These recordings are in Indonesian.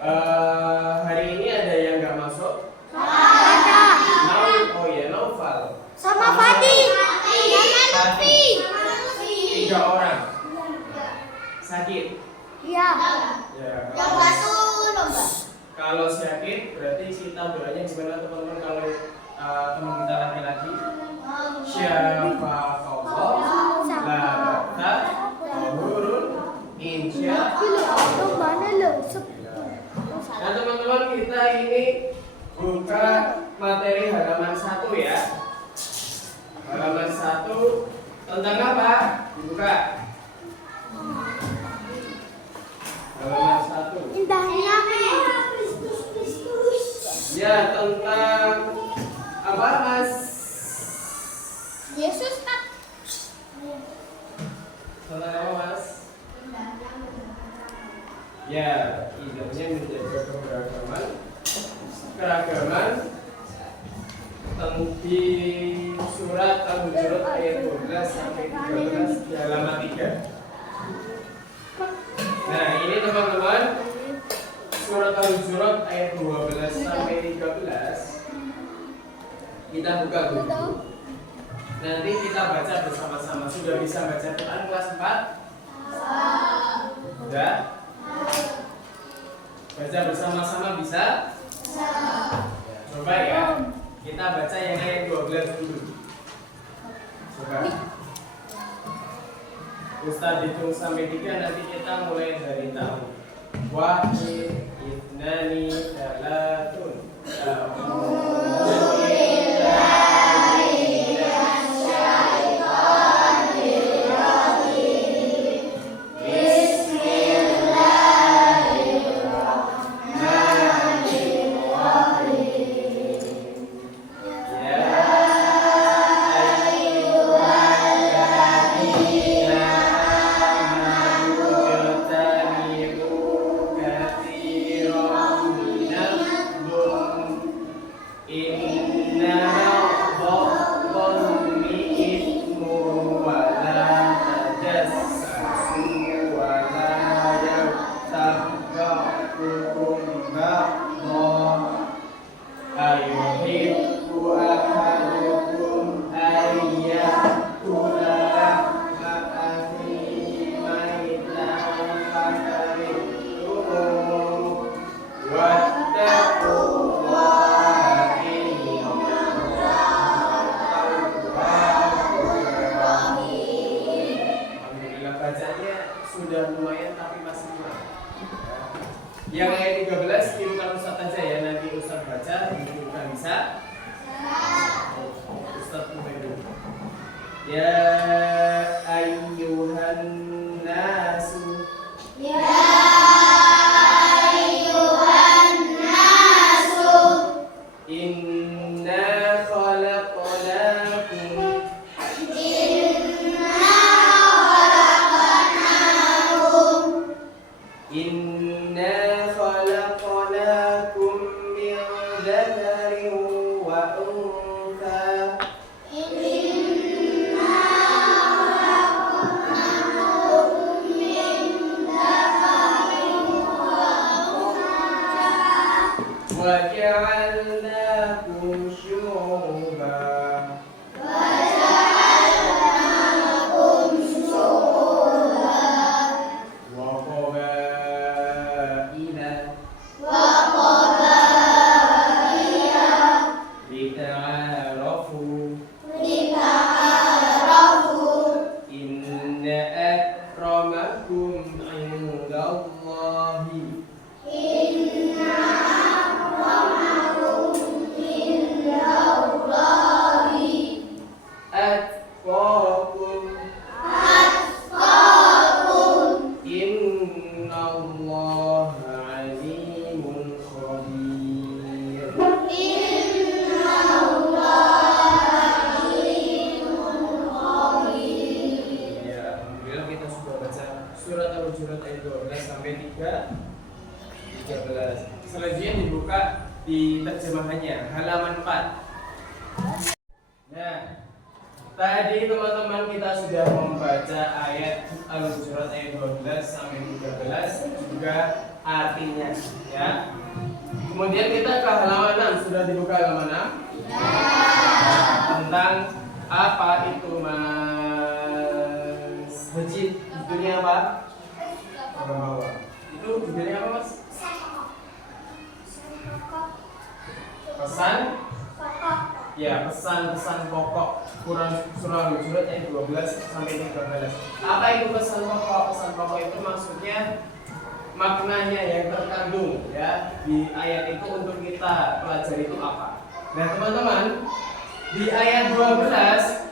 Hari ini ada yang nggak masuk? Ada. Oh ya, Naufal. Sama Fadi. Fadi. 3 orang. Sakit? Iya. Ya. Yang satu lomba. Kalau sakit berarti kita doanya gimana teman-teman kalau teman kita laki-laki? Syafaqallah la ba'sa tahurun insya. Nah teman-teman, kita ini buka materi halaman 1 ya. Halaman 1 tentang apa? Dibuka. Halaman 1. Indahnya Ya, tentang apa, Mas? Yesus kan. Tentang apa, Mas? Ya, indahnya menjaga keragaman di surat Al-Hujurat ayat 12 sampai 13 di halaman 3. Nah, ini teman-teman, surat Al-Hujurat ayat 12 sampai 13. Kita buka dulu. Nanti kita baca bersama-sama. Sudah bisa baca Quran kelas 4? Sudah? Baca bersama-sama bisa? Coba ya. Kita baca yang ayat 12 dulu. Coba. Ustaz hitung sampai 3, nanti kita mulai dari tahun. Wahid, itnani, salatun. Sudah lumayan tapi masih kurang. Yang ayat 13 tirukan Ustaz aja ya, nanti Ustaz baca, bukan bisa. Ustaz mulai dulu. Ya ayyuhan nasu. Ya ayyuhan nasu. Inna khalaqnakum. Inna khalaqnakum min dzakarin wa untha. Inna khalaqnakum min dzakarin wa untha. Wa ja'alnakum syu'uban. Surat Al-Hujurat ayat 12 sampai 13. Selanjutnya dibuka di terjemahannya halaman 4. Nah, tadi teman-teman kita sudah membaca ayat Al-Hujurat ayat 12 sampai 13, juga artinya, ya. Kemudian kita ke halaman 6. Sudah dibuka halaman 6? Tentang apa itu Mas Haji? Judulnya apa? Bawah. Itu judulnya apa, Mas? Pesan? Ya, pesan-pesan pokok Quran surah Al-Hujurat ayat 12 sampai 13. Apa itu pesan pokok? Pesan pokok itu maksudnya maknanya yang terkandung ya di ayat itu untuk kita pelajari itu apa. Nah, teman-teman, di ayat 12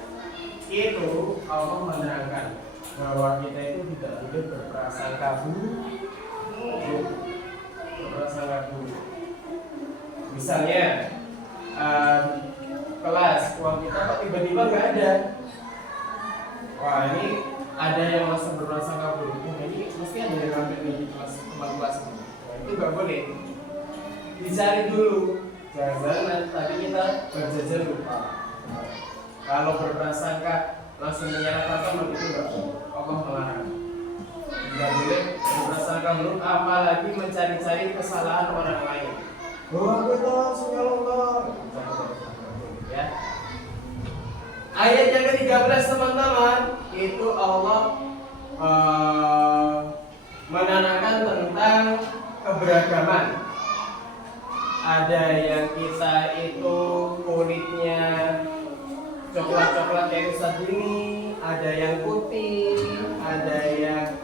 itu Allah menerangkan bahwa kita itu tidak boleh berprasangka buruk. Berprasangka buruk. Misalnya kelas uang kita kok tiba-tiba nggak ada. Wah, ini ada yang langsung berprasangka buruk. Ini mesti ada yang ngambil di kelas teman kelas ini. Nah, itu nggak boleh. Dicari dulu. Jangan tadi kita berjajan lupa. Kalau berprasangka langsung menyalahkan teman itu nggak boleh. Allah melarang. Nggak boleh berprasangka buruk, apalagi mencari-cari kesalahan orang lain. Bahwa kita langsung Allah. Ya. Ayat yang ke-13 teman-teman, itu Allah menerangkan tentang keberagaman. Ada yang kita itu kulitnya coklat-coklat kayak Ustaz ini, ada yang putih, ada yang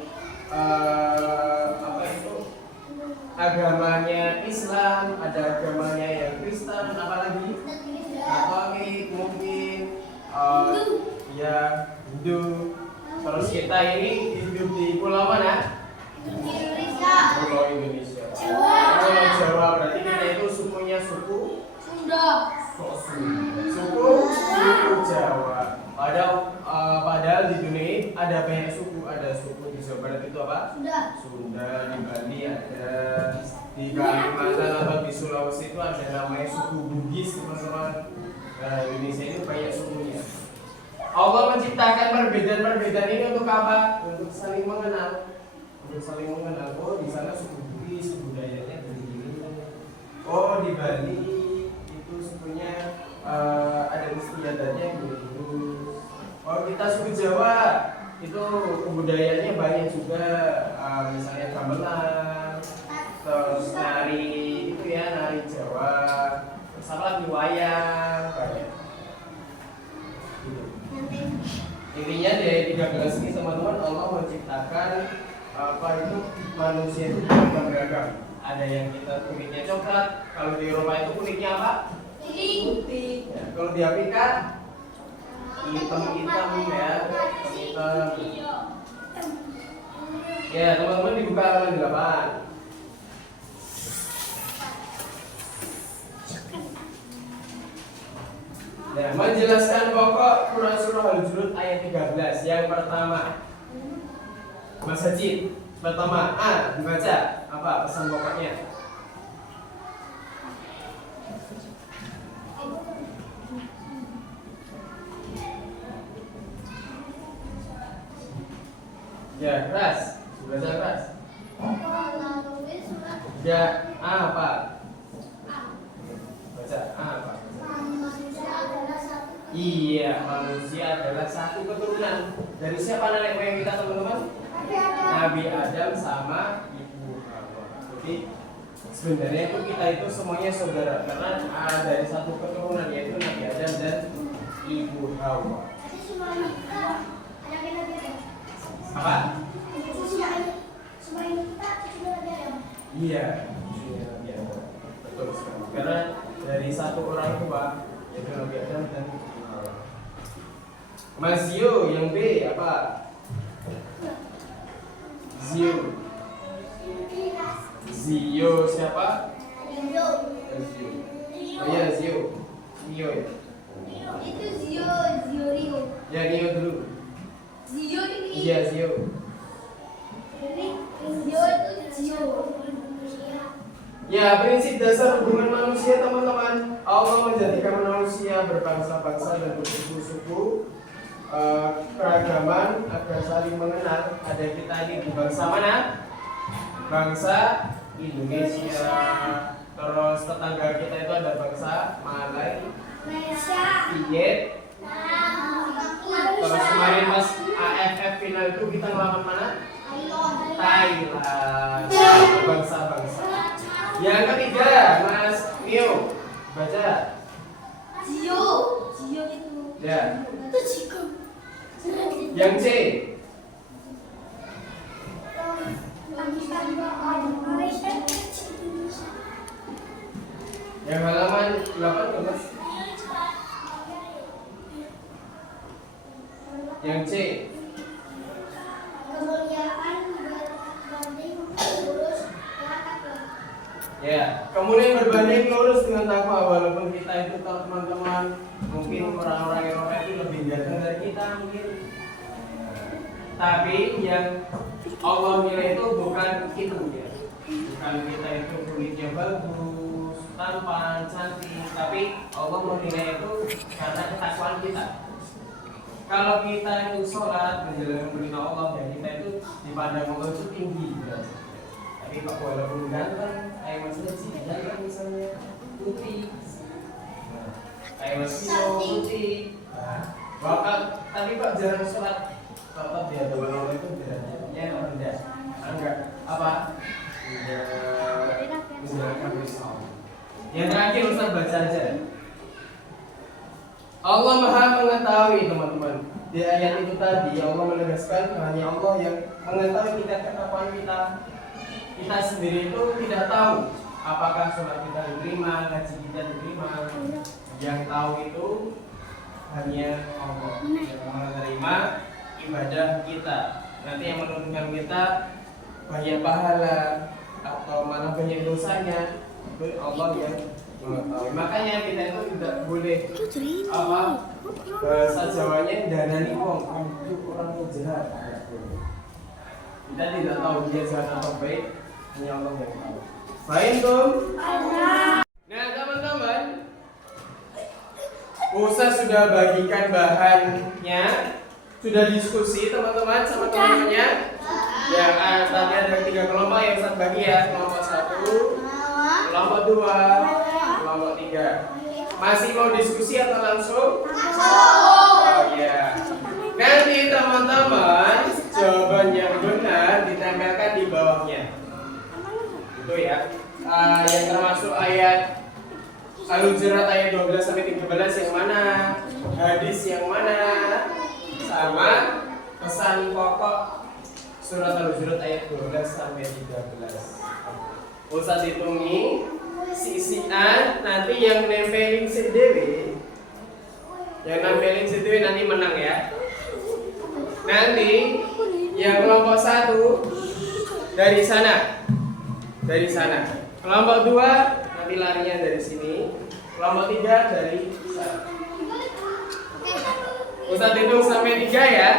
agamanya Islam, ada agamanya yang Kristen, apalagi Katolik mungkin, ya Hindu. Terus kita ini hidup di pulau mana? Pulau Indonesia. Pulau Jawa, berarti kita itu sukunya suku Sunda. Suku Jawa. Padahal di dunia ini ada banyak suku. Ada suku di Jawa Barat itu apa? Sunda. Di Bali ada, di Kalimantan atau di Sulawesi itu ada namanya suku Bugis, teman-teman. Nah, Indonesia itu banyak sukunya. Allah menciptakan perbedaan-perbedaan ini untuk apa? Untuk saling mengenal. Untuk saling mengenal. Oh, di sana suku Bugis, budayanya begini. Oh, di Bali itu sukunya ada istiadatnya begitu. Oh, kita suku Jawa itu kebudayaannya banyak juga, misalnya gamelan, terus nari itu ya, nari Jawa, terus apa lagi, wayang, banyak. Intinya dari 13 ini teman-teman, Allah menciptakan apa itu manusia itu beragam. Ada yang kita kulitnya coklat, kalau di Eropa itu kulitnya apa? Putih. Ya, kalau di Afrika hitam-hitam ya, hitam. Ya, teman-teman dibuka halaman 8. Nah, menjelaskan pokok Quran surah Al-Hujurat ayat 13. Yang pertama, Mas Haji, pertama A, dibaca apa pesan pokoknya? Ya, keras. Baca keras. Ya, A apa? Baca A apa? Iya, manusia adalah satu keturunan. Dari siapa nenek moyang kita, teman-teman? Nabi Adam sama Ibu Hawa. Jadi sebenarnya itu kita itu semuanya saudara karena dari satu keturunan, yaitu Nabi Adam dan Ibu Hawa. Apa? Iya, betul sekali. Karena dari satu orang tua, yaitu Nabi Adam dan Ibu Hawa. Mas Zio yang B apa? Zio. Zio siapa? Zio. Oh iya, Zio. Zio ya. Itu Zio Rio. Ya, Rio dulu. Zio ini. Iya, Zio. Zio itu Zio. Ya, prinsip dasar hubungan manusia, teman-teman. Allah menjadikan manusia berbangsa-bangsa dan bersuku-suku, keragaman agar saling mengenal. Ada kita ini di bangsa mana? bangsa Indonesia. Terus tetangga kita itu ada bangsa Malai, Vietnam. Terus kemarin pas AFF final itu kita ngelawan mana? Thailand. Bangsa-bangsa. Yang ketiga, Mas Mio, baca. Zio itu. Ya. Itu Jiko. Yang C. Yang halaman 8 tuh, Mas. Yang C. Kemuliaan berbanding lurus takwa. Ya, kemudian berbanding lurus dengan takwa. Walaupun kita itu teman-teman mungkin orang-orang Eropa itu lebih ganteng dari kita mungkin. Tapi yang Allah nilai itu bukan itu ya. Bukan kita itu kulitnya bagus, tampan, cantik, tapi Allah menilai itu karena ketakwaan kita. Kalau kita itu sholat menjalankan perintah Allah ya kita itu dipandang Allah itu tinggi ya. Tapi Pak walaupun ganteng, kayak Mas Haji ganteng misalnya putih, kayak Mas Sino putih, bakal tapi Pak jarang sholat, tetap dia ada Allah itu derajatnya rendah, enggak apa? Menjalankan perintah Allah. Yang terakhir Ustaz baca aja. Allah Maha mengetahui teman-teman. Di ayat itu tadi Allah menegaskan hanya Allah yang mengetahui kita ketakwaan kita. Kita sendiri itu tidak tahu apakah sholat kita diterima, haji kita diterima. Yang tahu itu hanya Allah yang menerima ibadah kita. Nanti yang menentukan kita banyak pahala atau mana banyak dosanya itu Allah yang mengetahui. Makanya kita itu tidak boleh apa bahasa Jawanya darani wong itu orang yang jahat. Kita tidak tahu dia jahat atau baik, hanya Allah yang tahu. Baik tuh. Nah teman-teman, Ustaz sudah bagikan bahannya, sudah diskusi teman-teman sama teman-temannya. Ya tadi ada 3 kelompok yang Ustaz bagi ya, kelompok 1, kelompok 2. Kelompok 3. Masih mau diskusi atau langsung? Oh ya. Nanti teman-teman jawaban yang benar ditempelkan di bawahnya. Itu ya. Yang termasuk ayat Al-Hujurat ayat 12 sampai 13 yang mana? Hadis yang mana? Sama pesan pokok surat Al-Hujurat ayat 12 sampai 13. Ustaz hitungi sisian nanti yang nempelin CDW, yang nempelin CDW nanti menang ya. Nanti yang kelompok 1 dari sana, kelompok 2 nanti larinya dari sini, kelompok 3 dari sana. Ustaz hitung sampai 3 ya.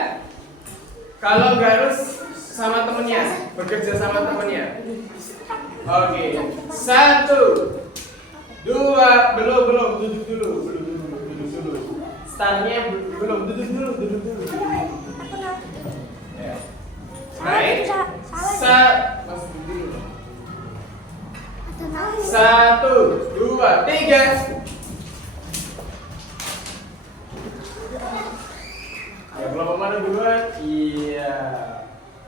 Kalau nggak harus sama temennya, bekerja sama temennya. Oke, 1, 2, belum, duduk dulu. Startnya belum, duduk dulu. Ya. Baik, masuk dulu. 1, 2, 3. Ya, kelompok mana duluan? Iya,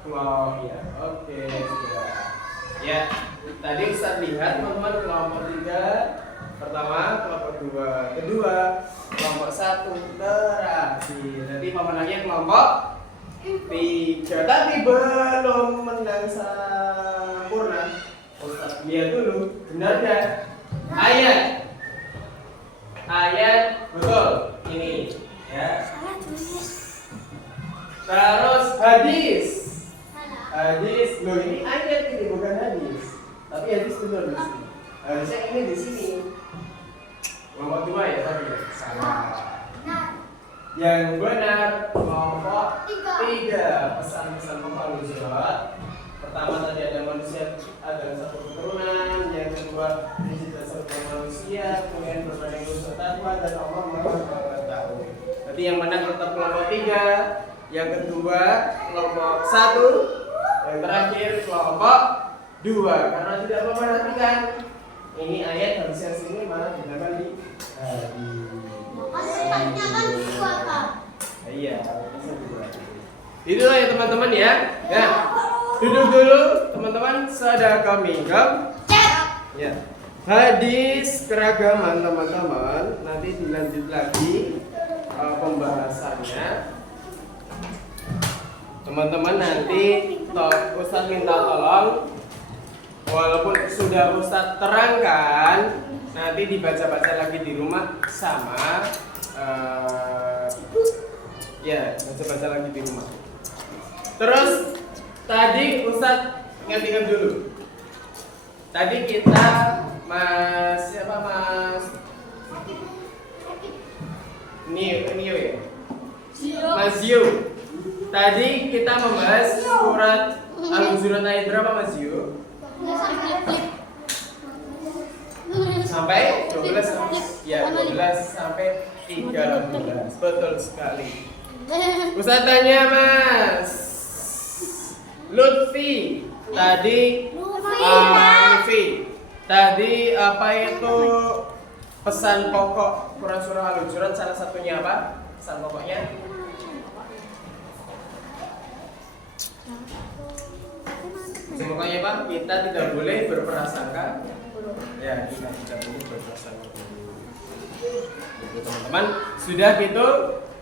kelompok ya. Oke, sudah. Ya. Tadi Ustaz lihat teman-teman kelompok 3 pertama, kelompok 2 kedua, kelompok 1 terakhir. Nanti pemenangnya kelompok 3. Tapi belum menang sempurna. Ustaz lihat dulu, benar gak? Ayat betul ini ya. Terus hadis loh ini ayat ini bukan hadis. Tapi hadis betul di sini. Harusnya ini di sini. Kelompok 2 ya tadi. Salah. Yang benar kelompok 3. Pesan-pesan pemalu surat. Pertama tadi ada manusia adalah satu keturunan. Yang kedua dicipta sebagai manusia. Kemudian berbanding lurus takwa dan Allah Maha mengetahui. Berarti yang menang tetap kelompok 3. Yang kedua kelompok 1. Yang terakhir kelompok 2. Karena tidak memperhatikan, ini ayat harus yang sini malah digunakan di Maksudnya kan dua Kak. iya. Itulah ya teman-teman ya. Nah, duduk dulu teman-teman. Sadaka minggam. Ya. Hadis keragaman teman-teman. Nanti dilanjut lagi pembahasannya. Teman-teman nanti Ustadz minta tolong, walaupun sudah Ustadz terangkan, nanti dibaca-baca lagi di rumah sama ya, baca-baca lagi di rumah. Terus tadi Ustadz ingat-ingat dulu. Tadi kita Mas Nio ya? Mas Zio. Tadi kita membahas surat Al-Hujurat ayat berapa Mas Zio? Sampai 12 ya, 12 sampai 13. Betul sekali. Ustaz tanya Mas Lutfi. Tadi Lutfi. Tadi apa itu pesan pokok Quran surah Al-Hujurat, salah satunya apa? Pesan pokoknya? Pokoknya Pak, kita tidak boleh berprasangka. Ya, kita tidak boleh berprasangka. Itu teman-teman, sudah gitu,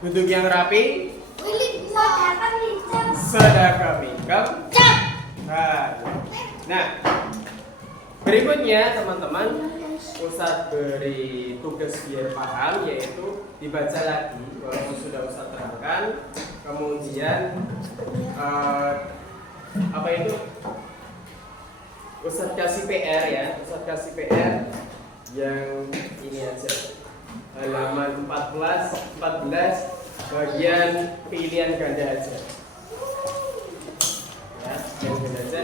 duduk yang rapi. Sedekah minggam. Nah, berikutnya teman-teman, Ustadz beri tugas biar paham, yaitu dibaca lagi walaupun sudah Ustadz terangkan. Kemudian apa itu? Ustadz kasih PR ya, Ustadz kasih PR yang ini aja, halaman 14 bagian pilihan ganda aja ya, yang ganda aja.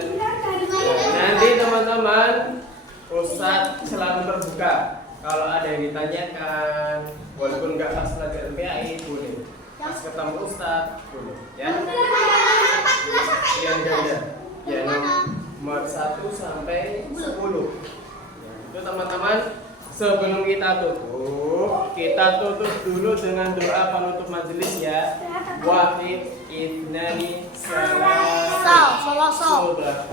Nanti teman-teman Ustadz selalu terbuka, kalau ada yang ditanyakan walaupun nggak pas pelajaran PAI boleh, pas ketemu Ustadz boleh ya. Pilihan ganda ya, nomor 1 sampai 10 ya, itu teman-teman. Sebelum kita tutup dulu dengan doa penutup majelis ya. Wahid idnani salam subhanallah